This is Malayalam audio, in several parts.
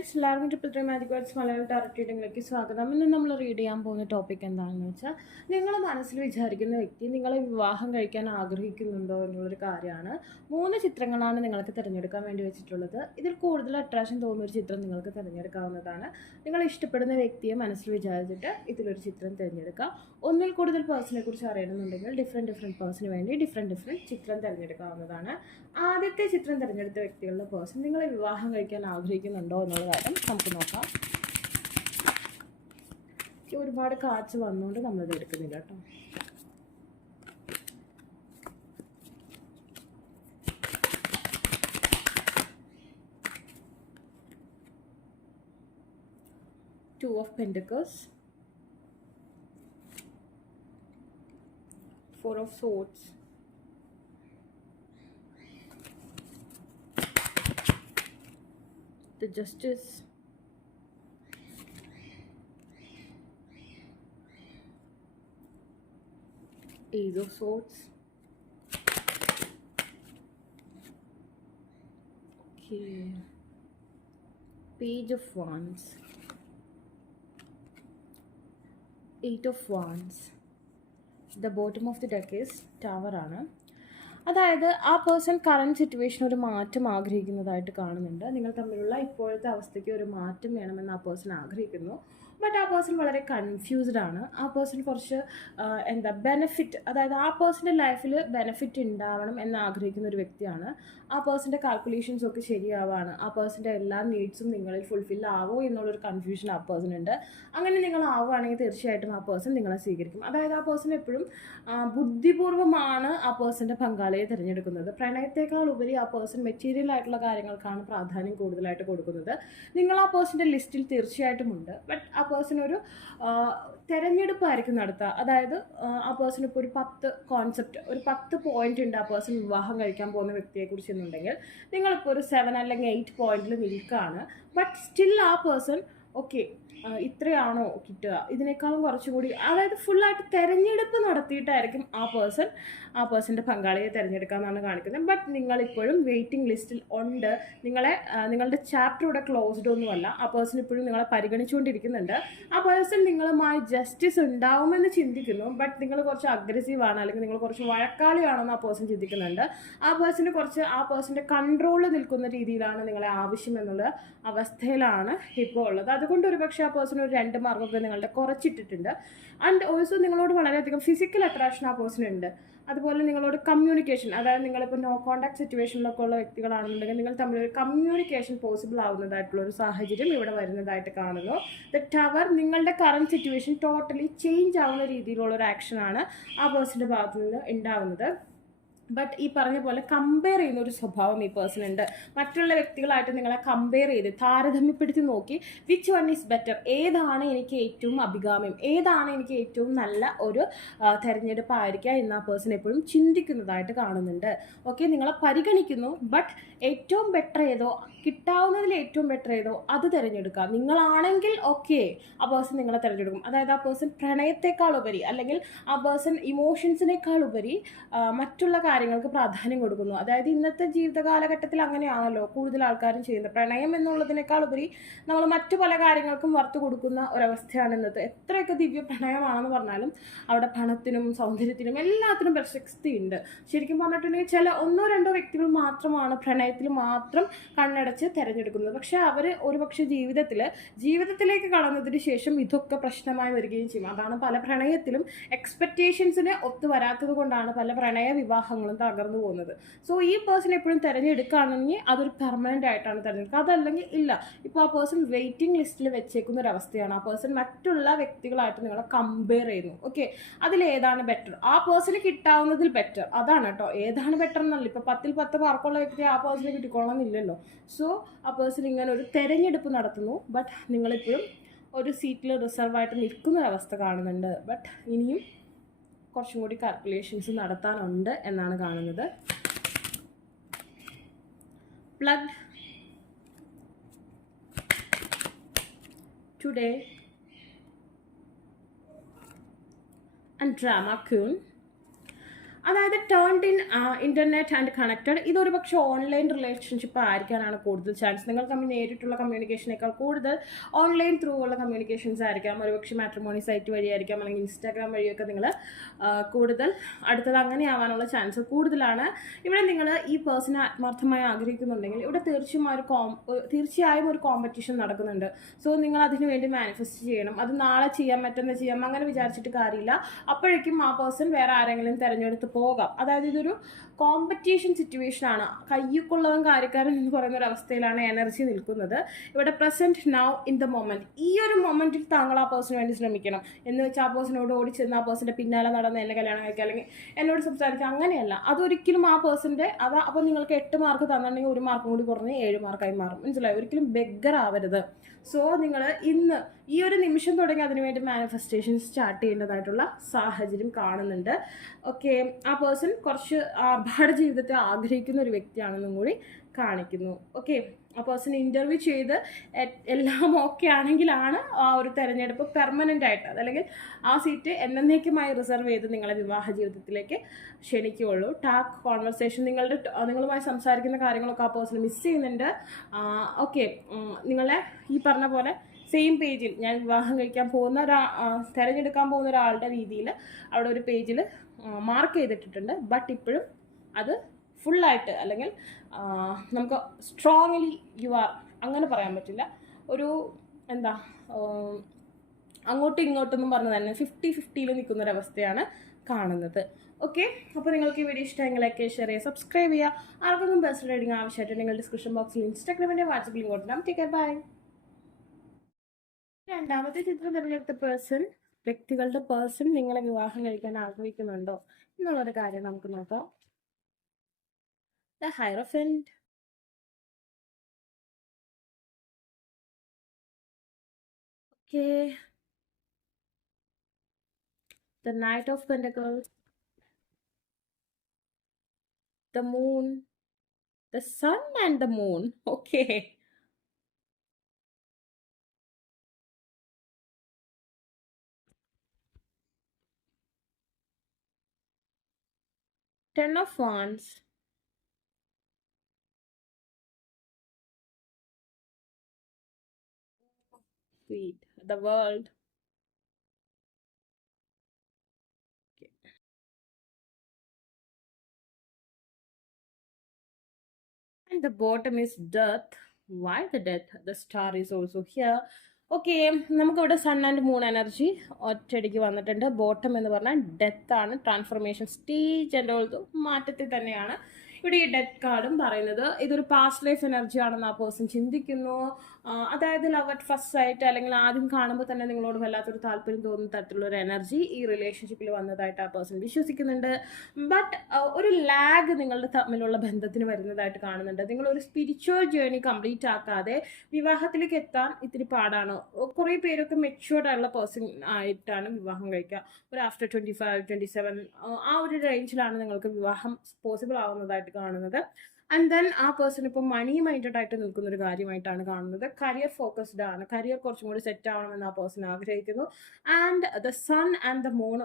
ഫ്രണ്ട്സ് എല്ലാവർക്കും triple magic words Malayalam tarot റീഡിങ്ങിലേക്ക് സ്വാഗതം. ഇന്ന് നമ്മൾ റീഡ് ചെയ്യാൻ പോകുന്ന ടോപ്പിക് എന്താണെന്ന് വെച്ചാൽ, നിങ്ങൾ മനസ്സിൽ വിചാരിക്കുന്ന വ്യക്തി നിങ്ങളെ വിവാഹം കഴിക്കാൻ ആഗ്രഹിക്കുന്നുണ്ടോ എന്നുള്ളൊരു കാര്യമാണ്. 3 ചിത്രങ്ങളാണ് നിങ്ങൾക്ക് തിരഞ്ഞെടുക്കാൻ വേണ്ടി വെച്ചിട്ടുള്ളത്. ഇതിൽ കൂടുതൽ അട്രാക്ഷൻ തോന്നുന്ന ഒരു ചിത്രം നിങ്ങൾക്ക് തിരഞ്ഞെടുക്കാവുന്നതാണ്. നിങ്ങൾ ഇഷ്ടപ്പെടുന്ന വ്യക്തിയെ മനസ്സിൽ വിചാരിച്ചിട്ട് ഇതിലൊരു ചിത്രം തിരഞ്ഞെടുക്കുക. ഒന്നിൽ കൂടുതൽ പേഴ്സണെ കുറിച്ച് അറിയണമെന്നുണ്ടെങ്കിൽ ഡിഫറെൻറ്റ് പേഴ്സണിന് വേണ്ടി ഡിഫറെൻറ്റ് ചിത്രം തിരഞ്ഞെടുക്കാവുന്നതാണ്. ആദ്യത്തെ ചിത്രം തിരഞ്ഞെടുത്ത വ്യക്തികളുടെ പേഴ്സൺ നിങ്ങളെ വിവാഹം കഴിക്കാൻ ആഗ്രഹിക്കുന്നുണ്ടോ എന്നുള്ള കാര്യം നമുക്ക് നോക്കാം. ഒരുപാട് കാഴ്ച വന്നുകൊണ്ട് നമ്മളിത് എടുക്കുന്നില്ല കേട്ടോ. Two of Pentacles, Four of Swords, the Justice, Ace of Swords, okay, Page of Wands, Eight of Wands. The bottom of the deck is Tower ആണ്. അതായത് ആ പേഴ്സൺ കറണ്ട് സിറ്റുവേഷൻ ഒരു മാറ്റം ആഗ്രഹിക്കുന്നതായിട്ട് കാണുന്നുണ്ട്. നിങ്ങൾ തമ്മിലുള്ള ഇപ്പോഴത്തെ അവസ്ഥയ്ക്ക് ഒരു മാറ്റം വേണമെന്ന് ആ പേഴ്സൺ ആഗ്രഹിക്കുന്നു. ബട്ട് ആ പേഴ്സൺ വളരെ കൺഫ്യൂസ്ഡ് ആണ്. ആ പേഴ്സൺ കുറച്ച് ബെനിഫിറ്റ്, അതായത് ആ പേഴ്സൻ്റെ ലൈഫിൽ ബെനിഫിറ്റ് ഉണ്ടാവണം എന്ന് ആഗ്രഹിക്കുന്ന ഒരു വ്യക്തിയാണ്. ആ പേഴ്സൻ്റെ കാൽക്കുലേഷൻസ് ഒക്കെ ശരിയാവാണ്. ആ പേഴ്സൻ്റെ എല്ലാ നീഡ്സും നിങ്ങളിൽ ഫുൾഫിൽ ആവോ എന്നുള്ളൊരു കൺഫ്യൂഷൻ ആ പേഴ്സൺ ഉണ്ട്. അങ്ങനെ നിങ്ങൾ ആവുകയാണെങ്കിൽ തീർച്ചയായിട്ടും ആ പേഴ്സൺ നിങ്ങളെ സ്വീകരിക്കും. അതായത് ആ പേഴ്സൺ എപ്പോഴും ബുദ്ധിപൂർവ്വമാണ് ആ പേഴ്സൻ്റെ പങ്കാളിയെ തിരഞ്ഞെടുക്കുന്നത്. പ്രണയത്തേക്കാൾ ഉപരി ആ പേഴ്സൺ മെറ്റീരിയൽ ആയിട്ടുള്ള കാര്യങ്ങൾക്കാണ് പ്രാധാന്യം കൂടുതലായിട്ട് കൊടുക്കുന്നത്. നിങ്ങൾ ആ പേഴ്സൻ്റെ ലിസ്റ്റിൽ തീർച്ചയായിട്ടും ഉണ്ട്. ബട്ട് ആ പേഴ്സൺ ഒരു തിരഞ്ഞെടുപ്പായിരിക്കും നടത്തുക. അതായത് ആ പേഴ്സൺ ഇപ്പോൾ ഒരു 10 പോയിന്റ് ഉണ്ട് ആ പേഴ്സൺ വിവാഹം കഴിക്കാൻ പോകുന്ന വ്യക്തിയെക്കുറിച്ച് എന്നുണ്ടെങ്കിൽ, നിങ്ങളിപ്പോൾ ഒരു 7 അല്ലെങ്കിൽ 8 പോയിന്റിൽ നിൽക്കുകയാണ്. ബട്ട് സ്റ്റിൽ ആ പേഴ്സൺ ഓക്കെ ഇത്രയാണോ കിട്ടുക, ഇതിനേക്കാളും കുറച്ചും കൂടി, അതായത് ഫുള്ളായിട്ട് തിരഞ്ഞെടുപ്പ് നടത്തിയിട്ടായിരിക്കും ആ പേഴ്സൻ്റെ പങ്കാളിയെ തിരഞ്ഞെടുക്കാമെന്നാണ് കാണിക്കുന്നത്. ബട്ട് നിങ്ങളിപ്പോഴും വെയിറ്റിംഗ് ലിസ്റ്റിൽ ഉണ്ട്. നിങ്ങളുടെ ചാപ്റ്റർ ഇവിടെ ക്ലോസ്ഡ് ഒന്നുമല്ല. ആ പേഴ്സൺ ഇപ്പോഴും നിങ്ങളെ പരിഗണിച്ചുകൊണ്ടിരിക്കുന്നുണ്ട്. ആ പേഴ്സൺ നിങ്ങളുമായി ജസ്റ്റിസ് ഉണ്ടാവുമെന്ന് ചിന്തിക്കുന്നു. ബട്ട് നിങ്ങൾ കുറച്ച് അഗ്രസീവാണ്, അല്ലെങ്കിൽ നിങ്ങൾ കുറച്ച് വഴക്കാളിയാണെന്ന് ആ പേഴ്സൺ ചിന്തിക്കുന്നുണ്ട്. ആ പേഴ്സൻ്റെ കൺട്രോളിൽ നിൽക്കുന്ന രീതിയിലാണ് നിങ്ങളെ ആവശ്യം എന്നുള്ള അവസ്ഥയിലാണ് ഇപ്പോൾ ഉള്ളത്. അതുകൊണ്ട് ഒരു പക്ഷേ ആ പേഴ്സൺ ഒരു 2 മാർക്കൊക്കെ നിങ്ങളുടെ കുറച്ചിട്ടിട്ടുണ്ട്. ആൻഡ് ഓൾസോ നിങ്ങളോട് വളരെയധികം ഫിസിക്കൽ അട്രാക്ഷൻ ആ പേഴ്സൺ ഉണ്ട്. അതുപോലെ നിങ്ങളോട് കമ്മ്യൂണിക്കേഷൻ, അതായത് നിങ്ങളിപ്പോൾ നോ കോൺടാക്ട് സിറ്റുവേഷനിലൊക്കെ ഉള്ള വ്യക്തികളാണെന്നുണ്ടെങ്കിൽ നിങ്ങൾ തമ്മിലൊരു കമ്മ്യൂണിക്കേഷൻ പോസിബിൾ ആവുന്നതായിട്ടുള്ളൊരു സാഹചര്യം ഇവിടെ വരുന്നതായിട്ട് കാണുന്നു. ദ ടവർ നിങ്ങളുടെ കറണ്ട് സിറ്റുവേഷൻ ടോട്ടലി ചേഞ്ച് ആവുന്ന രീതിയിലുള്ള ഒരു ആക്ഷനാണ് ആ പേഴ്സൻ്റെ ഭാഗത്തു നിന്ന് ഉണ്ടാവുന്നത്. ബട്ട് ഈ പറഞ്ഞ പോലെ കമ്പയർ ചെയ്യുന്ന ഒരു സ്വഭാവം ഈ പേഴ്സൺ ഉണ്ട്. മറ്റുള്ള വ്യക്തികളായിട്ട് നിങ്ങളെ കമ്പയർ ചെയ്ത് താരതമ്യപ്പെടുത്തി നോക്കി വിച്ച് വൺ ഈസ് ബെറ്റർ, ഏതാണ് എനിക്ക് ഏറ്റവും അഭികാമ്യം, ഏതാണ് എനിക്ക് ഏറ്റവും നല്ല ഒരു തിരഞ്ഞെടുപ്പായിരിക്കുക എന്ന് ആ പേഴ്സൺ എപ്പോഴും ചിന്തിക്കുന്നതായിട്ട് കാണുന്നുണ്ട്. ഓക്കെ, നിങ്ങളെ പരിഗണിക്കുന്നു. ബട്ട് ഏറ്റവും ബെറ്റർ ഏതോ, കിട്ടാവുന്നതിൽ ഏറ്റവും ബെറ്റർ ഏതോ അത് തിരഞ്ഞെടുക്കുക. നിങ്ങളാണെങ്കിൽ ഓക്കെ, ആ പേഴ്സൺ നിങ്ങളെ തിരഞ്ഞെടുക്കും. അതായത് ആ പേഴ്സൺ പ്രണയത്തെക്കാൾ ഉപരി, അല്ലെങ്കിൽ ആ പേഴ്സൺ ഇമോഷൻസിനേക്കാൾ ഉപരി മറ്റുള്ള കാര്യങ്ങൾക്ക് പ്രാധാന്യം കൊടുക്കുന്നു. അതായത് ഇന്നത്തെ ജീവിത കാലഘട്ടത്തിൽ അങ്ങനെയാണല്ലോ കൂടുതൽ ആൾക്കാരും ചെയ്യുന്നത്. പ്രണയം എന്നുള്ളതിനേക്കാൾ ഉപരി നമ്മൾ മറ്റു പല കാര്യങ്ങൾക്കും വറുത്ത് കൊടുക്കുന്ന ഒരവസ്ഥയാണ് ഇന്നത്തെ. എത്രയൊക്കെ ദിവ്യ പ്രണയമാണെന്ന് പറഞ്ഞാലും അവിടെ പണത്തിനും സൗന്ദര്യത്തിനും എല്ലാത്തിനും പ്രസക്തി ഉണ്ട്. ശരിക്കും പറഞ്ഞിട്ടുണ്ടെങ്കിൽ ചില 1-2 വ്യക്തികൾ മാത്രമാണ് പ്രണയത്തിൽ മാത്രം കണ്ണടച്ച് തിരഞ്ഞെടുക്കുന്നത്. പക്ഷെ അവർ ഒരുപക്ഷെ ജീവിതത്തിലേക്ക് കടന്നതിന് ശേഷം ഇതൊക്കെ പ്രശ്നമായി വരികയും ചെയ്യും. അതാണ് പല പ്രണയത്തിലും എക്സ്പെക്റ്റേഷൻസിന് ഒത്തു വരാത്തത് കൊണ്ടാണ് പല പ്രണയ വിവാഹങ്ങളും തകർന്നു പോകുന്നത്. സോ ഈ പേഴ്സൺ എപ്പോഴും തിരഞ്ഞെടുക്കുകയാണെങ്കിൽ അതൊരു പെർമനന്റ് ആയിട്ടാണ് തിരഞ്ഞെടുക്കുക. അതല്ലെങ്കിൽ ഇല്ല. ഇപ്പോൾ ആ പേഴ്സൺ വെയിറ്റിംഗ് ലിസ്റ്റിൽ വെച്ചേക്കുന്ന ഒരു അവസ്ഥയാണ്. ആ പേഴ്സൺ മറ്റുള്ള വ്യക്തികളായിട്ട് നിങ്ങളെ കമ്പയർ ചെയ്യുന്നു. ഓക്കെ, അതിലേതാണ് ബെറ്റർ, ആ പേഴ്സണ് കിട്ടാവുന്നതിൽ ബെറ്റർ അതാണ് കേട്ടോ. ഏതാണ് ബെറ്റർ എന്നല്ല, ഇപ്പോൾ 10-ൽ 10 മാർക്കുള്ള വ്യക്തി ആ പേഴ്സണ് കിട്ടിക്കൊള്ളണമെന്നില്ലല്ലോ. സോ ആ പേഴ്സൺ ഇങ്ങനെ ഒരു തിരഞ്ഞെടുപ്പ് നടത്തുന്നു. ബട്ട് നിങ്ങളിപ്പോഴും ഒരു സീറ്റിൽ റിസർവായിട്ട് നിൽക്കുന്ന ഒരവസ്ഥ കാണുന്നുണ്ട്. ബട്ട് ഇനിയും കുറച്ചും കൂടി കാൽക്കുലേഷൻസ് നടത്താനുണ്ട് എന്നാണ് കാണുന്നത്. Plugged today and drama queen. അതായത് turned in internet and connected. ഇതൊരു പക്ഷേ ഓൺലൈൻ റിലേഷൻഷിപ്പ് ആയിരിക്കാനാണ് കൂടുതൽ ചാൻസ്. നിങ്ങൾ തമ്മിൽ നേരിട്ടുള്ള കമ്മ്യൂണിക്കേഷനേക്കാൾ കൂടുതൽ ഓൺലൈൻ ത്രൂ ഉള്ള കമ്മ്യൂണിക്കേഷൻസ് ആയിരിക്കാം. ഒരുപക്ഷെ മാട്രിമോണി സൈറ്റ് വഴിയായിരിക്കാം, അല്ലെങ്കിൽ ഇൻസ്റ്റാഗ്രാം വഴിയൊക്കെ നിങ്ങൾ കൂടുതൽ അടുത്തത് അങ്ങനെ ആവാനുള്ള ചാൻസ് കൂടുതലാണ്. ഇവിടെ നിങ്ങൾ ഈ പേഴ്സണെ ആത്മാർത്ഥമായി ആഗ്രഹിക്കുന്നുണ്ടെങ്കിൽ ഇവിടെ തീർച്ചയായും ഒരു കോമ്പറ്റീഷൻ നടക്കുന്നുണ്ട്. സോ നിങ്ങൾ അതിനു വേണ്ടി മാനിഫെസ്റ്റ് ചെയ്യണം. അത് നാളെ ചെയ്യാം, മറ്റൊന്ന് ചെയ്യാം, അങ്ങനെ വിചാരിച്ചിട്ട് കാര്യമില്ല. അപ്പോഴേക്കും ആ പേഴ്സൺ വേറെ ആരെങ്കിലും തിരഞ്ഞെടുത്ത് പോകാം. അതായത് ഇതൊരു കോമ്പറ്റീഷൻ സിറ്റുവേഷൻ ആണ്. കയ്യൊക്കെയുള്ളവൻ കാര്യക്കാരൻ എന്ന് പറയുന്ന ഒരു അവസ്ഥയിലാണ് എനർജി നിൽക്കുന്നത്. ഇവിടെ present now in the moment. ഈ ഒരു മൊമെന്റിൽ താങ്കൾ ആ പേഴ്സണിന് വേണ്ടി ശ്രമിക്കണം. എന്ന് വെച്ചാൽ ആ പേഴ്സണോട് ഓടിച്ചെന്ന് ആ പേഴ്സന്റെ പിന്നാലെ നടന്ന് എന്നെ കല്യാണം കഴിക്കുക, അല്ലെങ്കിൽ എന്നോട് സംസാരിക്കുക, അങ്ങനെയല്ല. അതൊരിക്കലും ആ പേഴ്സന്റെ അപ്പോൾ നിങ്ങൾക്ക് 8 മാർക്ക് തന്നിട്ടുണ്ടെങ്കിൽ 1 മാർക്കും കൂടി കുറഞ്ഞ് 7 മാർക്കായി മാറും. മനസ്സിലായി? ഒരിക്കലും ബെഗർ ആവരുത്. സോ നിങ്ങൾ ഇന്ന് ഈ ഒരു നിമിഷം തുടങ്ങി അതിനുവേണ്ടി മാനിഫെസ്റ്റേഷൻ സ്റ്റാർട്ട് ചെയ്യേണ്ടതായിട്ടുള്ള സാഹചര്യം കാണുന്നുണ്ട്. ഓക്കെ, ആ പേഴ്സൺ കുറച്ച് ആർഭാട ജീവിതത്തെ ആഗ്രഹിക്കുന്ന ഒരു വ്യക്തിയാണെന്നും കൂടി കാണിക്കുന്നു. ഓക്കെ, ആ പേഴ്സൺ ഇൻ്റർവ്യൂ ചെയ്ത് എല്ലാം ഓക്കെ ആണെങ്കിലാണ് ആ ഒരു തെരഞ്ഞെടുപ്പ് പെർമനൻ്റ് ആയിട്ട്, അതല്ലെങ്കിൽ ആ സീറ്റ് എന്നേക്കുമായി റിസർവ് ചെയ്ത് നിങ്ങളെ വിവാഹ ജീവിതത്തിലേക്ക് ക്ഷണിക്കുകയുള്ളൂ. ടാക്ക് കോൺവെർസേഷൻ, നിങ്ങളുമായി സംസാരിക്കുന്ന കാര്യങ്ങളൊക്കെ ആ പേഴ്സൺ മിസ് ചെയ്യുന്നുണ്ട്. ഓക്കെ, നിങ്ങളെ ഈ പറഞ്ഞ പോലെ സെയിം പേജിൽ ഞാൻ വിവാഹം കഴിക്കാൻ പോകുന്ന തിരഞ്ഞെടുക്കാൻ പോകുന്ന ഒരാളുടെ രീതിയിൽ അവിടെ ഒരു പേജിൽ മാർക്ക് ചെയ്തിട്ടിട്ടുണ്ട്. ബട്ട് ഇപ്പോഴും അത് ഫുള്ളായിട്ട്, അല്ലെങ്കിൽ നമുക്ക് സ്ട്രോങ്ലി യു ആർ അങ്ങനെ പറയാൻ പറ്റില്ല. ഒരു എന്താ അങ്ങോട്ടും ഇങ്ങോട്ടൊന്നും പറഞ്ഞത് തന്നെ 50-50 നിൽക്കുന്നൊരവസ്ഥയാണ് കാണുന്നത്. ഓക്കെ, അപ്പോൾ നിങ്ങൾക്ക് ഈ വീഡിയോ ഇഷ്ടമെങ്കിൽ ലൈക്ക് ചെയ്യുക, ഷെയർ ചെയ്യുക, സബ്സ്ക്രൈബ് ചെയ്യുക. ആർക്കൊന്നും പേഴ്സണൽ റീഡിംഗ് ആവശ്യമായിട്ട് നിങ്ങൾ ഡിസ്ക്രിപ്ഷൻ ബോക്സിൽ ഇൻസ്റ്റാഗ്രാമിൻ്റെ വാട്സപ്പ് ലിങ്ക് കൊടുക്കണം. Take care, bye. രണ്ടാമത്തെ ചിത്രം തിരഞ്ഞെടുത്ത വ്യക്തികളുടെ പേഴ്സൺ നിങ്ങളെ വിവാഹം കഴിക്കാൻ ആഗ്രഹിക്കുന്നുണ്ടോ എന്നുള്ളൊരു കാര്യം നമുക്ക് നോക്കാം. The Hierophant, okay, the Knight of Pentacles, the Moon, the Sun and the Moon. Okay, Ten of Wands, sweet, the World, okay. And the bottom is Death. Why the Death? The star is also here. Okay, നമുക്കിവിടെ സൺ ആൻഡ് മൂൺ എനർജി ഒറ്റയടിക്ക് വന്നിട്ടുണ്ട്. ബോട്ടം എന്ന് പറഞ്ഞാൽ ഡെത്ത് ആണ്, ട്രാൻസ്ഫർമേഷൻ സ്റ്റേജ് ആൻഡ് ഓൾസോ മാറ്റത്തിൽ തന്നെയാണ്. ഇവിടെ ഈ ഡെത്ത് കാർഡും പറയുന്നത് ഇതൊരു പാസ്റ്റ് ലൈഫ് എനർജി ആണെന്ന് ആ പേഴ്സൺ ചിന്തിക്കുന്നു. അതായത് ലവ് അറ്റ് ഫസ്റ്റ് സൈറ്റ്, അല്ലെങ്കിൽ ആദ്യം കാണുമ്പോൾ തന്നെ നിങ്ങളോട് വല്ലാത്തൊരു താല്പര്യം തോന്നുന്ന തരത്തിലുള്ള ഒരു എനർജി ഈ റിലേഷൻഷിപ്പിൽ വന്നതായിട്ട് ആ പേഴ്സൺ വിശ്വസിക്കുന്നുണ്ട്. ബട്ട് ഒരു ലാഗ് നിങ്ങളുടെ തമ്മിലുള്ള ബന്ധത്തിന് വരുന്നതായിട്ട് കാണുന്നുണ്ട്. നിങ്ങളൊരു സ്പിരിച്വൽ ജേർണി കംപ്ലീറ്റ് ആക്കാതെ വിവാഹത്തിലേക്ക് എത്താൻ ഇത്തിരി പാടാണ്. കുറേ പേരൊക്കെ മെച്യൂർഡ് ആയുള്ള പേഴ്സൺ ആയിട്ടാണ് വിവാഹം കഴിക്കുക. ഒരു ആഫ്റ്റർ 25-27 ആ ഒരു റേഞ്ചിലാണ് നിങ്ങൾക്ക് വിവാഹം പോസിബിൾ ആവുന്നതായിട്ട് കാണുന്നത്. ആൻഡ് ദെൻ ആ പേഴ്സൺ ഇപ്പോൾ മണി മൈൻഡഡ് ആയിട്ട് നിൽക്കുന്ന ഒരു കാര്യമായിട്ടാണ് കാണുന്നത്. കരിയർ ഫോക്കസ്ഡ് ആണ്, കരിയർ കുറച്ചും കൂടി സെറ്റ് ആവണമെന്ന് ആ പേഴ്സൺ ആഗ്രഹിക്കുന്നു. And the Sun and the Moon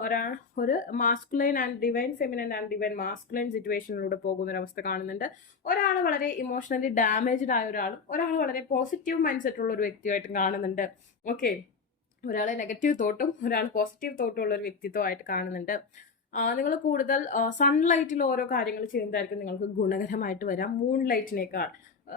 ഒരു masculine and divine feminine and divine masculine സിറ്റുവേഷനിലൂടെ പോകുന്ന ഒരു അവസ്ഥ കാണുന്നുണ്ട്. ഒരാൾ വളരെ ഇമോഷണലി ഡാമേജ്ഡ് ആയ ഒരാൾ വളരെ പോസിറ്റീവ് മൈൻഡ് സെറ്റ് ഉള്ള ഒരു വ്യക്തിയായിട്ടും കാണുന്നുണ്ട്. ഓക്കെ, ഒരാളെ നെഗറ്റീവ് തോട്ടും ഒരാൾ പോസിറ്റീവ് തോട്ടും ഉള്ള ഒരു വ്യക്തിത്വമായിട്ട് കാണുന്നുണ്ട്. നിങ്ങൾ കൂടുതൽ സൺലൈറ്റിൽ ഓരോ കാര്യങ്ങൾ ചെയ്യുന്നതായിരിക്കും നിങ്ങൾക്ക് ഗുണകരമായിട്ട് വരാം. മൂൺ ലൈറ്റിനേക്കാൾ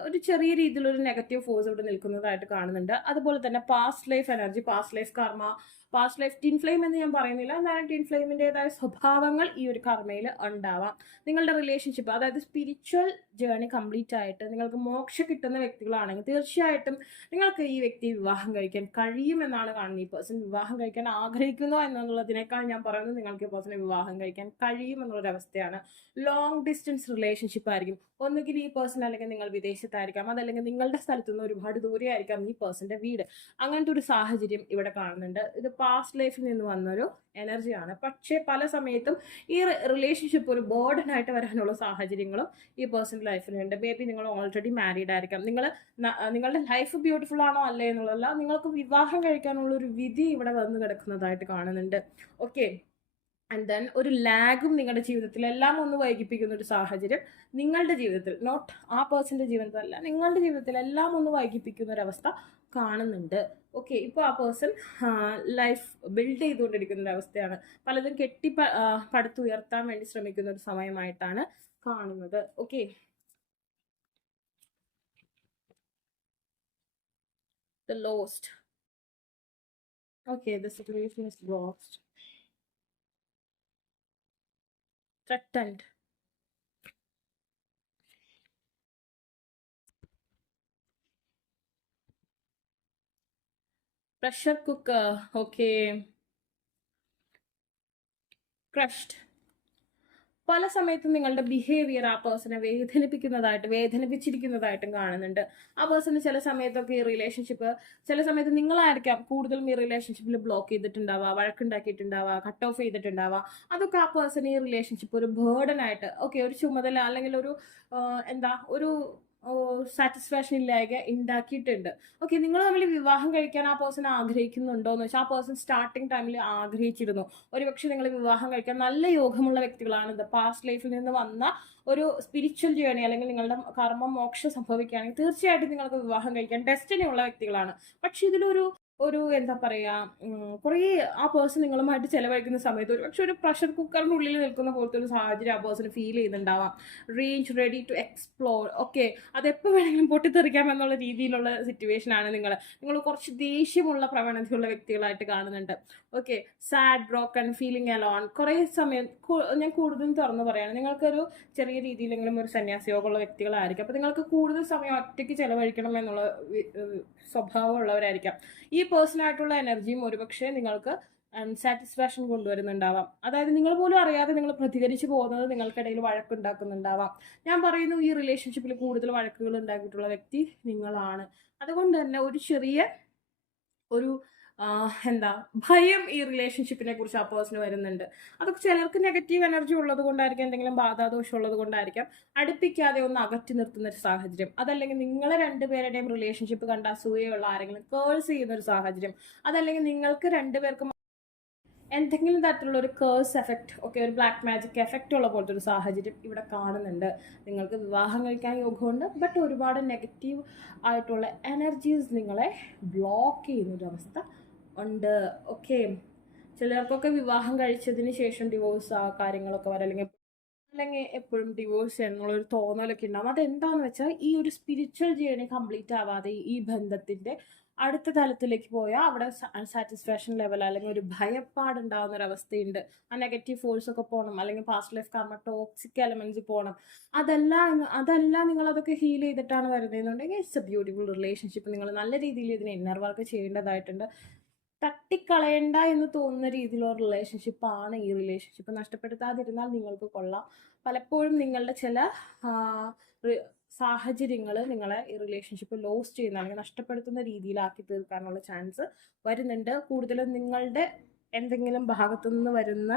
ഒരു ചെറിയ രീതിയിലൊരു നെഗറ്റീവ് ഫോഴ്സ് ഇവിടെ നിൽക്കുന്നതായിട്ട് കാണുന്നുണ്ട്. അതുപോലെ തന്നെ past life energy, past life കർമ്മ, പാസ്റ്റ് ലൈഫ് ടിൻ ഫ്ലെയിം എന്ന് ഞാൻ പറയുന്നില്ല, എന്നാലും ടിൻ ഫ്ലെയിമിൻ്റെതായ സ്വഭാവങ്ങൾ ഈ ഒരു കർമ്മയിൽ ഉണ്ടാവാം. നിങ്ങളുടെ റിലേഷൻഷിപ്പ്, അതായത് സ്പിരിച്വൽ ജേർണി കംപ്ലീറ്റ് ആയിട്ട് നിങ്ങൾക്ക് മോക്ഷം കിട്ടുന്ന വ്യക്തികളാണെങ്കിൽ തീർച്ചയായിട്ടും നിങ്ങൾക്ക് ഈ വ്യക്തിയെ വിവാഹം കഴിക്കാൻ കഴിയുമെന്നാണ് കാണുന്നത്. ഈ പേഴ്സൺ വിവാഹം കഴിക്കാൻ ആഗ്രഹിക്കുന്നു എന്നുള്ളതിനേക്കാൾ ഞാൻ പറയുന്നത് നിങ്ങൾക്ക് ഈ പേഴ്സണെ വിവാഹം കഴിക്കാൻ കഴിയുമെന്നുള്ളൊരവസ്ഥയാണ്. ലോങ് ഡിസ്റ്റൻസ് റിലേഷൻഷിപ്പ് ആയിരിക്കും. ഒന്നുകിൽ ഈ പേഴ്സൺ അല്ലെങ്കിൽ നിങ്ങൾ വിദേശത്തായിരിക്കാം, അതല്ലെങ്കിൽ നിങ്ങളുടെ സ്ഥലത്തു നിന്ന് ഒരുപാട് ദൂരെ ആയിരിക്കാം ഈ പേഴ്സന്റെ വീട്. അങ്ങനത്തെ ഒരു സാഹചര്യം ഇവിടെ കാണുന്നുണ്ട്. ഇത് പാസ്റ്റ് ലൈഫിൽ നിന്ന് വന്നൊരു എനർജിയാണ്. പക്ഷേ പല സമയത്തും ഈ റിലേഷൻഷിപ്പ് ഒരു ബേർഡൻ ആയിട്ട് വരാനുള്ള സാഹചര്യങ്ങളും ഈ പേഴ്സണൽ ലൈഫിലുണ്ട്. മേ ബി നിങ്ങൾ ഓൾറെഡി മാരീഡ് ആയിരിക്കാം. നിങ്ങളുടെ ലൈഫ് ബ്യൂട്ടിഫുൾ ആണോ അല്ലേ എന്നുള്ളതല്ല, നിങ്ങൾക്ക് വിവാഹം കഴിക്കാനുള്ള ഒരു വിധി ഇവിടെ വന്ന് കിടക്കുന്നതായിട്ട് കാണുന്നുണ്ട്. ഓക്കെ, ആൻഡ് ദെൻ ഒരു ലാഗും നിങ്ങളുടെ ജീവിതത്തിൽ എല്ലാം ഒന്ന് വൈകിപ്പിക്കുന്ന ഒരു സാഹചര്യം നിങ്ങളുടെ ജീവിതത്തിൽ, നോട്ട് ആ പേഴ്സൻ്റെ ജീവിതത്തിലല്ല, നിങ്ങളുടെ ജീവിതത്തിൽ എല്ലാം ഒന്ന് വൈകിപ്പിക്കുന്ന ഒരവസ്ഥ കാണുന്നുണ്ട്. ഓക്കെ, ഇപ്പോൾ ആ പേഴ്സൺ ലൈഫ് ബിൽഡ് ചെയ്തുകൊണ്ടിരിക്കുന്ന ഒരു അവസ്ഥയാണ്. പലതും പടുത്തുയർത്താൻ വേണ്ടി ശ്രമിക്കുന്ന ഒരു സമയമായിട്ടാണ് കാണുന്നത്. Okay, the lost. Okay, the situation is lost. Threatened. Pressure cooker. Okay. Crushed. പല സമയത്തും നിങ്ങളുടെ ബിഹേവിയർ ആ പേഴ്സണെ വേദനിപ്പിച്ചിരിക്കുന്നതായിട്ടും കാണുന്നുണ്ട്. ആ പേഴ്സണ് ചില സമയത്തൊക്കെ ഈ റിലേഷൻഷിപ്പ്, ചില സമയത്ത് നിങ്ങളായിരിക്കാം കൂടുതലും ഈ റിലേഷൻഷിപ്പിൽ ബ്ലോക്ക് ചെയ്തിട്ടുണ്ടാവുക, വഴക്കുണ്ടാക്കിയിട്ടുണ്ടാവുക, കട്ട് ഓഫ് ചെയ്തിട്ടുണ്ടാവുക. അതൊക്കെ ആ പേഴ്സൺ ഈ റിലേഷൻഷിപ്പ് ഒരു ബേർഡൻ ആയിട്ട്, ഓക്കെ, ഒരു ചുമതല അല്ലെങ്കിൽ ഒരു ഒരു സാറ്റിസ്ഫാക്ഷൻ ഇല്ലായ്മ ഉണ്ടാക്കിയിട്ടുണ്ട്. ഓക്കെ, നിങ്ങൾ തമ്മിൽ വിവാഹം കഴിക്കാൻ ആ പേഴ്സൺ ആഗ്രഹിക്കുന്നുണ്ടോ എന്ന് വെച്ചാൽ ആ പേഴ്സൺ സ്റ്റാർട്ടിങ് ടൈമിൽ ആഗ്രഹിച്ചിരുന്നു. ഒരുപക്ഷെ നിങ്ങൾ വിവാഹം കഴിക്കാൻ നല്ല യോഗമുള്ള വ്യക്തികളാണ്. ഇത് പാസ്റ്റ് ലൈഫിൽ നിന്ന് വന്ന ഒരു സ്പിരിച്വൽ ജേണി അല്ലെങ്കിൽ നിങ്ങളുടെ കർമ്മ മോക്ഷം സംഭവിക്കുകയാണെങ്കിൽ തീർച്ചയായിട്ടും നിങ്ങൾക്ക് വിവാഹം കഴിക്കാൻ ഡെസ്റ്റിനി ഉള്ള വ്യക്തികളാണ്. പക്ഷെ ഇതിലൊരു എന്താ പറയുക, കുറേ ആ പേഴ്സൺ നിങ്ങളുമായിട്ട് ചിലവഴിക്കുന്ന സമയത്ത് പക്ഷെ ഒരു പ്രഷർ കുക്കറിനുള്ളിൽ നിൽക്കുന്ന പോലത്തെ ഒരു സാഹചര്യം ആ പേഴ്സൺ ഫീൽ ചെയ്യുന്നുണ്ടാവാം. Range ready to explore. Okay, അതെപ്പോൾ വേണമെങ്കിലും പൊട്ടിത്തെറിക്കാം എന്നുള്ള രീതിയിലുള്ള സിറ്റുവേഷനാണ്. നിങ്ങൾ കുറച്ച് ദേഷ്യമുള്ള പ്രവണതയുള്ള വ്യക്തികളായിട്ട് കാണുന്നുണ്ട്. Okay, sad, broken, feeling alone. കുറേ സമയം ഞാൻ കൂടുതലും തുറന്നു പറയുകയാണ്, നിങ്ങൾക്കൊരു ചെറിയ രീതിയിലെങ്കിലും ഒരു സന്യാസയോഗമുള്ള വ്യക്തികളായിരിക്കും. അപ്പോൾ നിങ്ങൾക്ക് കൂടുതൽ സമയം ഒറ്റയ്ക്ക് ചിലവഴിക്കണം എന്നുള്ള സ്വഭാവമുള്ളവരായിരിക്കാം. ഈ പേഴ്സണായിട്ടുള്ള എനർജിയും ഒരുപക്ഷെ നിങ്ങൾക്ക് അൺസാറ്റിസ്ഫാക്ഷൻ കൊണ്ടുവരുന്നുണ്ടാവാം. അതായത് നിങ്ങൾ പോലും അറിയാതെ നിങ്ങൾ പ്രതികരിച്ചു പോകുന്നത് നിങ്ങൾക്കിടയിൽ വഴക്കുണ്ടാക്കുന്നുണ്ടാവാം. ഞാൻ പറയുന്നു, ഈ റിലേഷൻഷിപ്പിൽ കൂടുതൽ വഴക്കുകൾ ഉണ്ടാക്കിയിട്ടുള്ള വ്യക്തി നിങ്ങളാണ്. അതുകൊണ്ട് തന്നെ ഒരു ചെറിയ ഭയം ഈ റിലേഷൻഷിപ്പിനെ കുറിച്ച് ആ പേഴ്സണ് വരുന്നുണ്ട്. അതൊക്കെ ചിലർക്ക് നെഗറ്റീവ് എനർജി ഉള്ളത് കൊണ്ടായിരിക്കാം, എന്തെങ്കിലും ബാധാദോഷം ഉള്ളത് കൊണ്ടായിരിക്കാം അടുപ്പിക്കാതെ ഒന്ന് അകറ്റി നിർത്തുന്ന ഒരു സാഹചര്യം. അതല്ലെങ്കിൽ നിങ്ങളെ രണ്ടുപേരുടെയും റിലേഷൻഷിപ്പ് കണ്ട അസൂയുള്ള ആരെങ്കിലും കേഴ്സ് ചെയ്യുന്ന ഒരു സാഹചര്യം. അതല്ലെങ്കിൽ നിങ്ങൾക്ക് രണ്ടുപേർക്കും എന്തെങ്കിലും തരത്തിലുള്ള ഒരു കേഴ്സ് എഫക്റ്റ്, ഒക്കെ ഒരു ബ്ലാക്ക് മാജിക് എഫക്റ്റ് ഉള്ള പോലത്തെ ഒരു സാഹചര്യം ഇവിടെ കാണുന്നുണ്ട്. നിങ്ങൾക്ക് വിവാഹം കഴിക്കാൻ യോഗമുണ്ട്, ബട്ട് ഒരുപാട് നെഗറ്റീവ് ആയിട്ടുള്ള എനർജീസ് നിങ്ങളെ ബ്ലോക്ക് ചെയ്യുന്നൊരവസ്ഥ ഉണ്ട്. ഓക്കെ, ചിലർക്കൊക്കെ വിവാഹം കഴിച്ചതിന് ശേഷം ഡിവോഴ്സ് കാര്യങ്ങളൊക്കെ വരാം, അല്ലെങ്കിൽ എപ്പോഴും ഡിവോഴ്സ് എന്നുള്ളൊരു തോന്നലൊക്കെ ഉണ്ടാവും. അതെന്താണെന്ന് വെച്ചാൽ ഈ ഒരു സ്പിരിച്വൽ ജേണി കംപ്ലീറ്റ് ആവാതെ ഈ ബന്ധത്തിൻ്റെ അടുത്ത തലത്തിലേക്ക് പോയാൽ അവിടെ സാറ്റിസ്ഫാക്ഷൻ ലെവൽ അല്ലെങ്കിൽ ഒരു ഭയപ്പാടുണ്ടാകുന്ന ഒരു അവസ്ഥയുണ്ട്. ആ നെഗറ്റീവ് ഫോഴ്സ് ഒക്കെ പോകണം, അല്ലെങ്കിൽ പാസ്റ്റ് ലൈഫ് കർമ്മ ടോക്സിക് എലമെന്റ്സ് പോകണം. അതല്ല നിങ്ങൾ അതൊക്കെ ഹീൽ ചെയ്തിട്ടാണ് വരുന്നതെന്നുണ്ടെങ്കിൽ ഇറ്റ്സ് എ ബ്യൂട്ടിഫുൾ റിലേഷൻഷിപ്പ്. നിങ്ങൾ നല്ല രീതിയിൽ ഇതിനെ ഇന്നർ വർക്ക് ചെയ്യേണ്ടതായിട്ടുണ്ട്. തട്ടിക്കളയണ്ട എന്ന് തോന്നുന്ന രീതിയിലുള്ള റിലേഷൻഷിപ്പാണ് ഈ റിലേഷൻഷിപ്പ്. നഷ്ടപ്പെടുത്താതിരുന്നാൽ നിങ്ങൾക്ക് കൊള്ളാം. പലപ്പോഴും നിങ്ങളുടെ ചില സാഹചര്യങ്ങൾ നിങ്ങളെ ഈ റിലേഷൻഷിപ്പ് ലോസ് ചെയ്യുന്ന അല്ലെങ്കിൽ നഷ്ടപ്പെടുത്തുന്ന രീതിയിലാക്കി തീർക്കാനുള്ള ചാൻസ് വരുന്നുണ്ട്. കൂടുതലും നിങ്ങളുടെ എന്തെങ്കിലും ഭാഗത്തുനിന്ന് വരുന്ന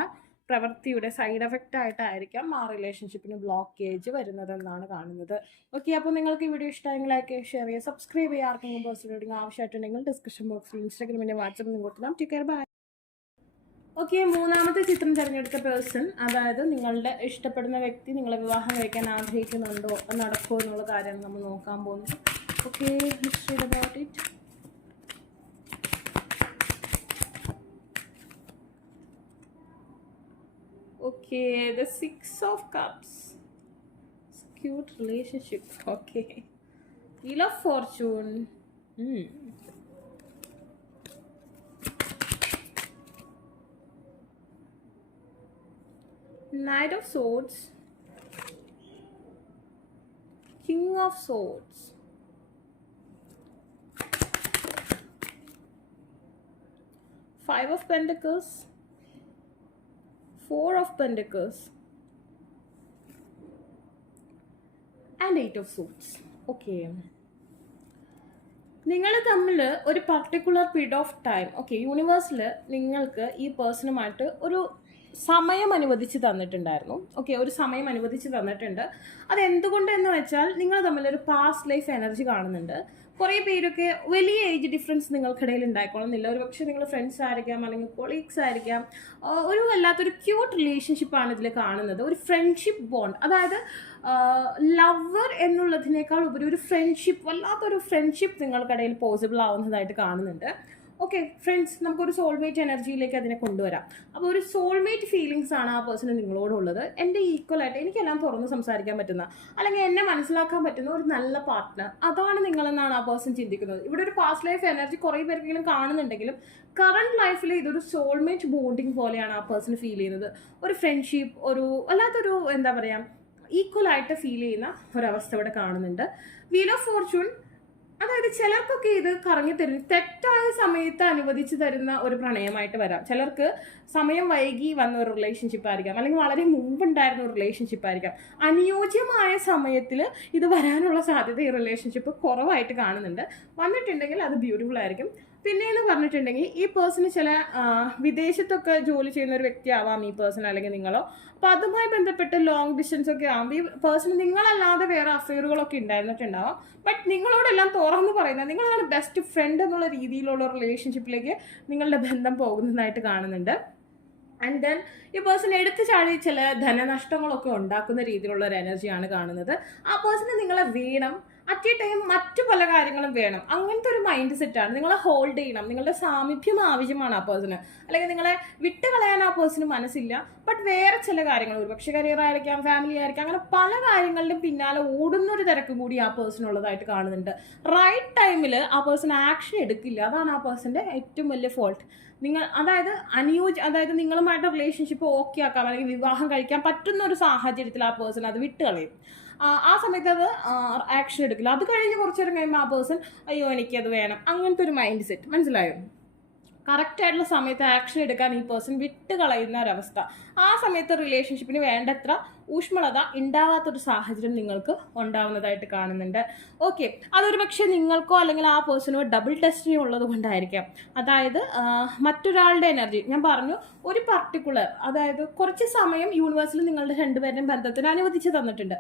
പ്രവൃത്തിയുടെ സൈഡ് എഫക്റ്റ് ആയിട്ടായിരിക്കാം ആ റിലേഷൻഷിപ്പിന് ബ്ലോക്കേജ് വരുന്നതെന്നാണ് കാണുന്നത്. ഓക്കെ, അപ്പോൾ നിങ്ങൾക്ക് ഈ വീഡിയോ ഇഷ്ടമായെങ്കിൽ ലൈക്ക് ഷെയർ ചെയ്യുക, സബ്സ്ക്രൈബ് ചെയ്യുക. ആർക്കെങ്കിലും പേഴ്സണൽ റീഡിംഗ് ആവശ്യമായിട്ടുണ്ടെങ്കിൽ ഡിസ്ക്രിപ്ഷൻ ബോക്സിൽ ഇൻസ്റ്റാഗ്രാമിൻ്റെ വാട്സപ്പ് കൊടുക്കണം. Take care, bye. ഓക്കെ, മൂന്നാമത്തെ ചിത്രം തിരഞ്ഞെടുത്ത പേഴ്സൺ, അതായത് നിങ്ങളുടെ ഇഷ്ടപ്പെടുന്ന വ്യക്തി നിങ്ങളെ വിവാഹം കഴിക്കാൻ ആഗ്രഹിക്കുന്നുണ്ടോ, നടക്കുമോ എന്നുള്ള കാര്യമാണ് നമ്മൾ നോക്കാൻ പോകുന്നത്. Okay, let's read about it. Okay, the Six of Cups. It's a cute relationship. Okay. Wheel of Fortune. Knight of Swords. King of Swords. Five of Pentacles. Four of Pentacles and Eight of Swords. Okay, നിങ്ങൾ തമ്മിൽ ഒരു particular period of time, okay, യൂണിവേഴ്സിൽ നിങ്ങൾക്ക് ഈ പേഴ്സണുമായിട്ട് ഒരു സമയം അനുവദിച്ച് തന്നിട്ടുണ്ടായിരുന്നു. ഓക്കെ, ഒരു സമയം അനുവദിച്ച് തന്നിട്ടുണ്ട്. അതെന്തുകൊണ്ടെന്ന് വെച്ചാൽ നിങ്ങൾ തമ്മിലൊരു പാസ്റ്റ് ലൈഫ് എനർജി കാണുന്നുണ്ട്. കുറേ പേരൊക്കെ വലിയ ഏജ് ഡിഫറൻസ് നിങ്ങൾക്കിടയിൽ ഉണ്ടായിക്കോളുന്നില്ല. ഒരു പക്ഷേ നിങ്ങൾ ഫ്രണ്ട്സ് ആയിരിക്കാം, അല്ലെങ്കിൽ കൊളീഗ്സ് ആയിരിക്കാം. ഒരു വല്ലാത്തൊരു ക്യൂട്ട് റിലേഷൻഷിപ്പാണ് ഇതിൽ കാണുന്നത്. ഒരു ഫ്രണ്ട്ഷിപ്പ് ബോണ്ട്, അതായത് ലവർ എന്നുള്ളതിനേക്കാൾ ഉപരി ഒരു ഫ്രണ്ട്ഷിപ്പ്, വല്ലാത്തൊരു ഫ്രണ്ട്ഷിപ്പ് നിങ്ങൾക്കിടയിൽ പോസിബിൾ ആവുന്നതായിട്ട് കാണുന്നുണ്ട്. ഓക്കെ ഫ്രണ്ട്സ്, നമുക്കൊരു സോൾമേറ്റ് എനർജിയിലേക്ക് അതിനെ കൊണ്ടുവരാം. അപ്പോൾ ഒരു സോൾമേറ്റ് ഫീലിങ്സ് ആണ് ആ പേഴ്സണ് നിങ്ങളോടുള്ളത്. എൻ്റെ ഈക്വലായിട്ട് എനിക്കെല്ലാം തുറന്ന് സംസാരിക്കാൻ പറ്റുന്ന, അല്ലെങ്കിൽ എന്നെ മനസ്സിലാക്കാൻ പറ്റുന്ന ഒരു നല്ല പാർട്ട്ണർ, അതാണ് നിങ്ങളെന്നാണ് ആ പേഴ്സൺ ചിന്തിക്കുന്നത്. ഇവിടെ ഒരു പാസ്റ്റ് ലൈഫ് എനർജി കുറേ പേർക്കെങ്കിലും കാണുന്നുണ്ടെങ്കിലും കറണ്ട് ലൈഫിൽ ഇതൊരു സോൾമേറ്റ് ബോണ്ടിങ് പോലെയാണ് ആ പേഴ്സൺ ഫീൽ ചെയ്യുന്നത്. ഒരു ഫ്രണ്ട്ഷിപ്പ്, ഒരു വല്ലാത്തൊരു എന്താ പറയുക, ഈക്വലായിട്ട് ഫീൽ ചെയ്യുന്ന ഒരവസ്ഥ ഇവിടെ കാണുന്നുണ്ട്. വീൽ ഓഫ് ഫോർച്യൂൺ, അതായത് ചിലർക്കൊക്കെ ഇത് കറങ്ങി തരുന്ന, തെറ്റായ സമയത്ത് അനുവദിച്ചു തരുന്ന ഒരു പ്രണയമായിട്ട് വരാം. ചിലർക്ക് സമയം വൈകി വന്ന ഒരു റിലേഷൻഷിപ്പ് ആയിരിക്കാം, അല്ലെങ്കിൽ വളരെ മുമ്പുണ്ടായിരുന്ന ഒരു റിലേഷൻഷിപ്പ് ആയിരിക്കാം. അനുയോജ്യമായ സമയത്തിൽ ഇത് വരാനുള്ള സാധ്യത ഈ റിലേഷൻഷിപ്പ് കുറവായിട്ട് കാണുന്നുണ്ട്. വന്നിട്ടുണ്ടെങ്കിൽ അത് ബ്യൂട്ടിഫുൾ ആയിരിക്കും. പിന്നെയെന്ന് പറഞ്ഞിട്ടുണ്ടെങ്കിൽ ഈ പേഴ്സണ് ചില വിദേശത്തൊക്കെ ജോലി ചെയ്യുന്ന ഒരു വ്യക്തിയാവാം ഈ പേഴ്സൺ, അല്ലെങ്കിൽ നിങ്ങളോ. അപ്പോൾ അതുമായി ബന്ധപ്പെട്ട് ലോങ് ഡിസ്റ്റൻസ് ഒക്കെ ആകുമ്പോൾ ഈ പേഴ്സൺ നിങ്ങളല്ലാതെ വേറെ അഫെയറുകളൊക്കെ ഉണ്ടായിരുന്നിട്ടുണ്ടാവാം. ബട്ട് നിങ്ങളോടെല്ലാം തുറന്ന് പറയുന്നത്, നിങ്ങളാണ് ബെസ്റ്റ് ഫ്രണ്ട് എന്നുള്ള രീതിയിലുള്ള റിലേഷൻഷിപ്പിലേക്ക് നിങ്ങളുടെ ബന്ധം പോകുന്നതായിട്ട് കാണുന്നുണ്ട്. ആൻഡ് ദെൻ ഈ പേഴ്സൺ എടുത്തു ചാടി ചില ധനനഷ്ടങ്ങളൊക്കെ ഉണ്ടാക്കുന്ന രീതിയിലുള്ള ഒരു എനർജിയാണ് കാണുന്നത്. ആ പേഴ്സണ് നിങ്ങളെ വേണം, അറ്റ് എ ടൈം മറ്റു പല കാര്യങ്ങളും വേണം, അങ്ങനത്തെ ഒരു മൈൻഡ് സെറ്റാണ്. നിങ്ങളെ ഹോൾഡ് ചെയ്യണം, നിങ്ങളുടെ സാമീപ്യം ആവശ്യമാണ് ആ പേഴ്സണ്. അല്ലെങ്കിൽ നിങ്ങളെ വിട്ടുകളയാൻ ആ പേഴ്സണ് മനസ്സില്ല. ബട്ട് വേറെ ചില കാര്യങ്ങൾ, ഒരു പക്ഷേ കരിയർ ആയിരിക്കാം, ഫാമിലി ആയിരിക്കാം, അങ്ങനെ പല കാര്യങ്ങളിലും പിന്നാലെ ഓടുന്നൊരു തിരക്ക് കൂടി ആ പേഴ്സൺ ഉള്ളതായിട്ട് കാണുന്നുണ്ട്. റൈറ്റ് ടൈമിൽ ആ പേഴ്സൺ ആക്ഷൻ എടുക്കില്ല, അതാണ് ആ പേഴ്സൻ്റെ ഏറ്റവും വലിയ ഫോൾട്ട്. നിങ്ങൾ അതായത് നിങ്ങളുമായിട്ട് റിലേഷൻഷിപ്പ് ഓക്കെ ആക്കാം, അല്ലെങ്കിൽ വിവാഹം കഴിക്കാൻ പറ്റുന്ന ഒരു സാഹചര്യത്തിൽ ആ പേഴ്സൺ അത് വിട്ടുകളയും. ആ സമയത്ത് അത് ആക്ഷൻ എടുക്കില്ല. അത് കഴിഞ്ഞ് കുറച്ചു നേരം കഴിയുമ്പോൾ ആ പേഴ്സൺ അയ്യോ എനിക്കത് വേണം, അങ്ങനത്തെ ഒരു മൈൻഡ് സെറ്റ്. മനസ്സിലായോ? കറക്റ്റായിട്ടുള്ള സമയത്ത് ആക്ഷൻ എടുക്കാൻ ഈ പേഴ്സൺ വിട്ട് കളയുന്ന ഒരവസ്ഥ. ആ സമയത്ത് റിലേഷൻഷിപ്പിന് വേണ്ടത്ര ഊഷ്മളത ഉണ്ടാവാത്തൊരു സാഹചര്യം നിങ്ങൾക്ക് ഉണ്ടാവുന്നതായിട്ട് കാണുന്നുണ്ട്. ഓക്കെ, അതൊരു പക്ഷേ നിങ്ങൾക്കോ അല്ലെങ്കിൽ ആ പേഴ്സണോ ഡബിൾ ഡെസ്റ്റിനി ഉള്ളത് കൊണ്ടായിരിക്കാം. അതായത് മറ്റൊരാളുടെ എനർജി, ഞാൻ പറഞ്ഞു ഒരു പർട്ടിക്കുലർ, അതായത് കുറച്ച് സമയം യൂണിവേഴ്സിൽ നിങ്ങളുടെ രണ്ടുപേരുടെയും ബന്ധത്തിന് അനുവദിച്ച് തന്നിട്ടുണ്ട്.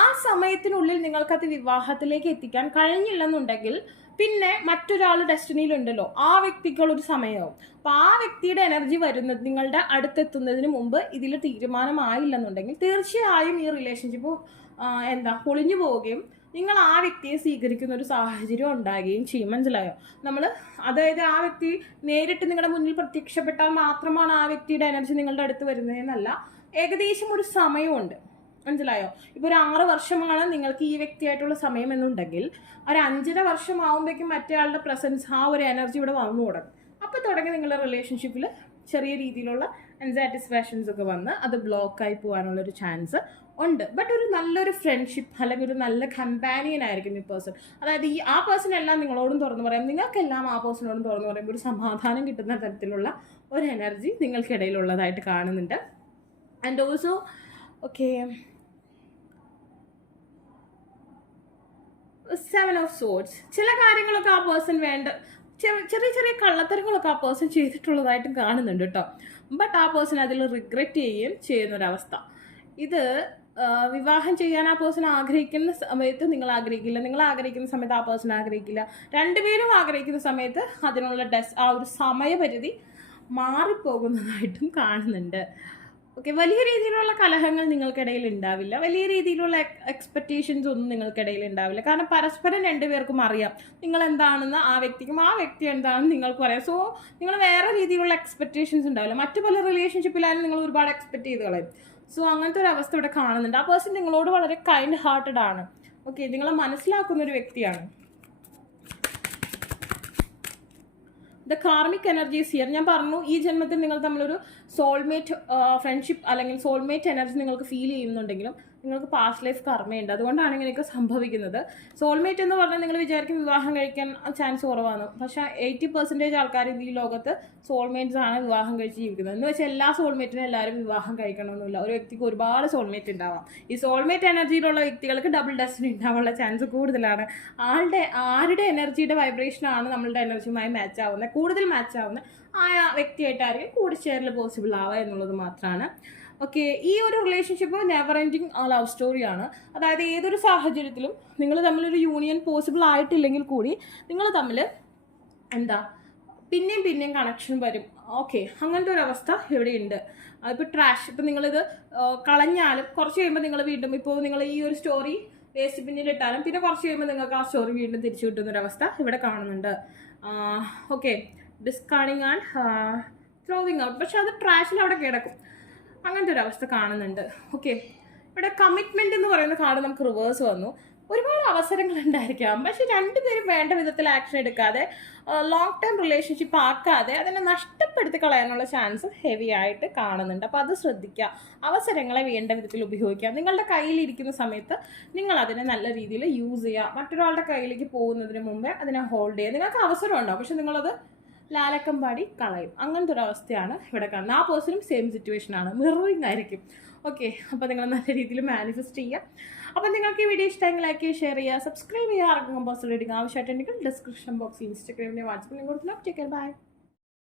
ആ സമയത്തിനുള്ളിൽ നിങ്ങൾക്കത് വിവാഹത്തിലേക്ക് എത്തിക്കാൻ കഴിഞ്ഞില്ലെന്നുണ്ടെങ്കിൽ പിന്നെ മറ്റൊരാൾ ഡെസ്റ്റിനിയിലുണ്ടല്ലോ, ആ വ്യക്തിക്കുള്ളൊരു സമയമാവും. അപ്പോൾ ആ വ്യക്തിയുടെ എനർജി വരുന്നത് നിങ്ങളുടെ അടുത്തെത്തുന്നതിന് മുമ്പ് ഇതിൽ തീരുമാനമായില്ലെന്നുണ്ടെങ്കിൽ തീർച്ചയായും ഈ റിലേഷൻഷിപ്പ് പൊളിഞ്ഞു പോവുകയും നിങ്ങൾ ആ വ്യക്തിയെ സ്വീകരിക്കുന്ന ഒരു സാഹചര്യം ഉണ്ടാകുകയും ചെയ്യും. മനസ്സിലായോ? അതായത് ആ വ്യക്തി നേരിട്ട് നിങ്ങളുടെ മുന്നിൽ പ്രത്യക്ഷപ്പെട്ടാൽ മാത്രമാണ് ആ വ്യക്തിയുടെ എനർജി നിങ്ങളുടെ അടുത്ത് വരുന്നതെന്നല്ല, ഏകദേശം ഒരു സമയമുണ്ട്. മനസ്സിലായോ? ഇപ്പോൾ ഒരു 6 വർഷമാണ് നിങ്ങൾക്ക് ഈ വ്യക്തിയായിട്ടുള്ള സമയം എന്നുണ്ടെങ്കിൽ ഒരു 5.5 വർഷം ആകുമ്പോഴേക്കും മറ്റേ ആളുടെ പ്രസൻസ്, ആ ഒരു എനർജി ഇവിടെ വന്നു തുടങ്ങും. അപ്പോൾ തുടങ്ങി നിങ്ങളുടെ റിലേഷൻഷിപ്പിൽ ചെറിയ രീതിയിലുള്ള അൺസാറ്റിസ്ഫാക്ഷൻസ് ഒക്കെ വന്ന് അത് ബ്ലോക്കായി പോകാനുള്ളൊരു ചാൻസ് ഉണ്ട്. ബട്ട് ഒരു നല്ലൊരു ഫ്രണ്ട്ഷിപ്പ് അല്ലെങ്കിൽ ഒരു നല്ല കമ്പാനിയൻ ആയിരിക്കും ഈ പേഴ്സൺ. അതായത് ആ പേഴ്സൺ എല്ലാം നിങ്ങളോടും തുറന്നു പറയാം, നിങ്ങൾക്കെല്ലാം ആ പേഴ്സണോടും തുറന്നു പറയുമ്പോൾ ഒരു സമാധാനം കിട്ടുന്ന തരത്തിലുള്ള ഒരു എനർജി നിങ്ങൾക്കിടയിലുള്ളതായിട്ട് കാണുന്നുണ്ട്. And also okay, 7 of swords, ചില കാര്യങ്ങളൊക്കെ ആ പേഴ്സൺ ചെറിയ ചെറിയ കള്ളത്തരങ്ങളൊക്കെ ആ പേഴ്സൺ ചെയ്തിട്ടുള്ളതായിട്ടും കാണുന്നുണ്ട് കേട്ടോ. ബട്ട് ആ പേഴ്സൺ അതിൽ റിഗ്രറ്റ് ചെയ്യുകയും ചെയ്യുന്നൊരവസ്ഥ. ഇത് വിവാഹം ചെയ്യാൻ ആ പേഴ്സൺ ആഗ്രഹിക്കുന്ന സമയത്ത് നിങ്ങൾ ആഗ്രഹിക്കില്ല, നിങ്ങൾ ആഗ്രഹിക്കുന്ന സമയത്ത് ആ പേഴ്സൺ ആഗ്രഹിക്കില്ല, രണ്ടുപേരും ആഗ്രഹിക്കുന്ന സമയത്ത് അതിനുള്ള ആ ഒരു സമയപരിധി മാറിപ്പോകുന്നതായിട്ടും കാണുന്നുണ്ട്. ഓക്കെ, വലിയ രീതിയിലുള്ള കലഹങ്ങൾ നിങ്ങൾക്കിടയിൽ ഉണ്ടാവില്ല, വലിയ രീതിയിലുള്ള എക്സ്പെക്റ്റേഷൻസ് ഒന്നും നിങ്ങൾക്കിടയിൽ ഉണ്ടാവില്ല. കാരണം പരസ്പരം രണ്ടുപേർക്കും അറിയാം നിങ്ങൾ എന്താണെന്ന്, ആ വ്യക്തിക്കും ആ വ്യക്തി എന്താണെന്ന് നിങ്ങൾക്കും അറിയാം. സോ നിങ്ങൾ വേറെ രീതിയിലുള്ള എക്സ്പെക്റ്റേഷൻസ് ഉണ്ടാവില്ല. മറ്റു പല റിലേഷൻഷിപ്പിലായാലും നിങ്ങൾ ഒരുപാട് എക്സ്പെക്ട് ചെയ്ത് കളയും. സോ അങ്ങനത്തെ ഒരു അവസ്ഥ ഇവിടെ കാണുന്നുണ്ട്. ആ പേഴ്സൺ നിങ്ങളോട് വളരെ കൈൻഡ് ഹാർട്ടഡ് ആണ്. ഓക്കെ, നിങ്ങളെ മനസ്സിലാക്കുന്ന ഒരു വ്യക്തിയാണ്. The karmic energies here. ഞാൻ പറഞ്ഞു ഈ ജന്മത്തിൽ നിങ്ങൾ തമ്മിലൊരു സോൾമേറ്റ് ഫ്രണ്ട്ഷിപ്പ് അല്ലെങ്കിൽ സോൾമേറ്റ് എനർജി നിങ്ങൾക്ക് ഫീൽ ചെയ്യുന്നുണ്ടെങ്കിലും നിങ്ങൾക്ക് പാസ്റ്റ് ലൈഫ് കർമ്മയുണ്ട്, അതുകൊണ്ടാണ് ഇങ്ങനെയൊക്കെ സംഭവിക്കുന്നത്. സോൾമേറ്റ് എന്ന് പറഞ്ഞാൽ നിങ്ങൾ വിചാരിക്കും വിവാഹം കഴിക്കാൻ ചാൻസ് കുറവാണ്, പക്ഷേ 80% ആൾക്കാർ ഈ ലോകത്ത് സോൾമേറ്റ്സ് ആണ് വിവാഹം കഴിച്ച് ജീവിക്കുന്നത്. എന്ന് വെച്ചാൽ എല്ലാ സോൾമേറ്റിനും എല്ലാവരും വിവാഹം കഴിക്കണമെന്നില്ല. ഒരു വ്യക്തിക്ക് ഒരുപാട് സോൾമേറ്റ് ഉണ്ടാവാം. ഈ സോൾമേറ്റ് എനർജിയിലുള്ള വ്യക്തികൾക്ക് ഡബിൾ ഡെസ്റ്റിനി ഉണ്ടാവാനുള്ള ചാൻസ് കൂടുതലാണ്. ആരുടെ എനർജിയുടെ വൈബ്രേഷനാണ് നമ്മളുടെ എനർജിയുമായി മാച്ച് ആവുന്നത്, കൂടുതൽ മാച്ച് ആവുന്നത് ആ വ്യക്തിയായിട്ടായിരിക്കും കൂടിച്ചേരൽ പോസിബിൾ ആവുക എന്നുള്ളത് മാത്രമാണ്. ഓക്കെ, ഈ ഒരു റിലേഷൻഷിപ്പ് നെവർ എൻഡിങ് ലവ് സ്റ്റോറിയാണ്. അതായത് ഏതൊരു സാഹചര്യത്തിലും നിങ്ങൾ തമ്മിലൊരു യൂണിയൻ പോസിബിൾ ആയിട്ടില്ലെങ്കിൽ കൂടി നിങ്ങൾ തമ്മിൽ എന്താ പിന്നെയും കണക്ഷൻ വരും. ഓക്കെ, അങ്ങനത്തെ ഒരു അവസ്ഥ ഇവിടെയുണ്ട്. ഇപ്പോൾ ട്രാഷ്, ഇപ്പം നിങ്ങളിത് കളഞ്ഞാലും കുറച്ച് കഴിയുമ്പോൾ നിങ്ങൾ വീണ്ടും, ഇപ്പോൾ നിങ്ങൾ ഈ ഒരു സ്റ്റോറി വേസ്റ്റ് പിന്നിലിട്ടാലും പിന്നെ കുറച്ച് കഴിയുമ്പോൾ നിങ്ങൾക്ക് ആ സ്റ്റോറി വീണ്ടും തിരിച്ചു കിട്ടുന്നൊരവസ്ഥ ഇവിടെ കാണുന്നുണ്ട്. Okay, discarding and throwing out, പക്ഷെ അത് ട്രാഷിൽ അവിടെ കിടക്കും. അങ്ങനത്തെ ഒരു അവസ്ഥ കാണുന്നുണ്ട്. ഓക്കെ, ഇവിടെ കമ്മിറ്റ്മെന്റ് എന്ന് പറയുന്ന കാർഡ് നമുക്ക് റിവേഴ്സ് വന്നു. ഒരുപാട് അവസരങ്ങൾ ഉണ്ടായിരിക്കാം, പക്ഷെ രണ്ടുപേരും വേണ്ട വിധത്തിൽ ആക്ഷൻ എടുക്കാതെ ലോങ് ടേം റിലേഷൻഷിപ്പ് ആക്കാതെ അതിനെ നഷ്ടപ്പെടുത്തി കളയാനുള്ള ചാൻസ് ഹെവി ആയിട്ട് കാണുന്നുണ്ട്. അപ്പോൾ അത് ശ്രദ്ധിക്കുക, അവസരങ്ങളെ വേണ്ട വിധത്തിൽ ഉപയോഗിക്കുക. നിങ്ങളുടെ കയ്യിലിരിക്കുന്ന സമയത്ത് നിങ്ങൾ അതിനെ നല്ല രീതിയിൽ യൂസ് ചെയ്യുക. മറ്റൊരാളുടെ കയ്യിലേക്ക് പോകുന്നതിന് മുമ്പേ അതിനെ ഹോൾഡ് ചെയ്യുക. നിങ്ങൾക്ക് അവസരം ഉണ്ടാവും, പക്ഷെ നിങ്ങളത് ലാലക്കം പാടി കളയും. അങ്ങനത്തെ ഒരു അവസ്ഥയാണ് ഇവിടെ കാണുന്നത്. ആ പേഴ്സണും സെയിം സിറ്റുവേഷനാണ്, മിററിങ് ആയിരിക്കും. ഓക്കെ, അപ്പോൾ നിങ്ങൾ നല്ല രീതിയിൽ മാനിഫെസ്റ്റ് ചെയ്യുക. അപ്പോൾ നിങ്ങൾക്ക് ഈ വീഡിയോ ഇഷ്ടമെങ്കിൽ ലൈക്ക് ചെയ്യുക, ഷെയർ ചെയ്യുക, സബ്സ്ക്രൈബ് ചെയ്യുക. ആർക്കും കമ്പോസ് റീഡിങ് ആവശ്യമായിട്ടുണ്ടെങ്കിൽ ഡിസ്ക്രിപ്ഷൻ ബോക്സ്, ഇൻസ്റ്റാഗ്രാമിലെ വാട്സപ്പിൽ കൊടുത്തില്ല. Take care, by.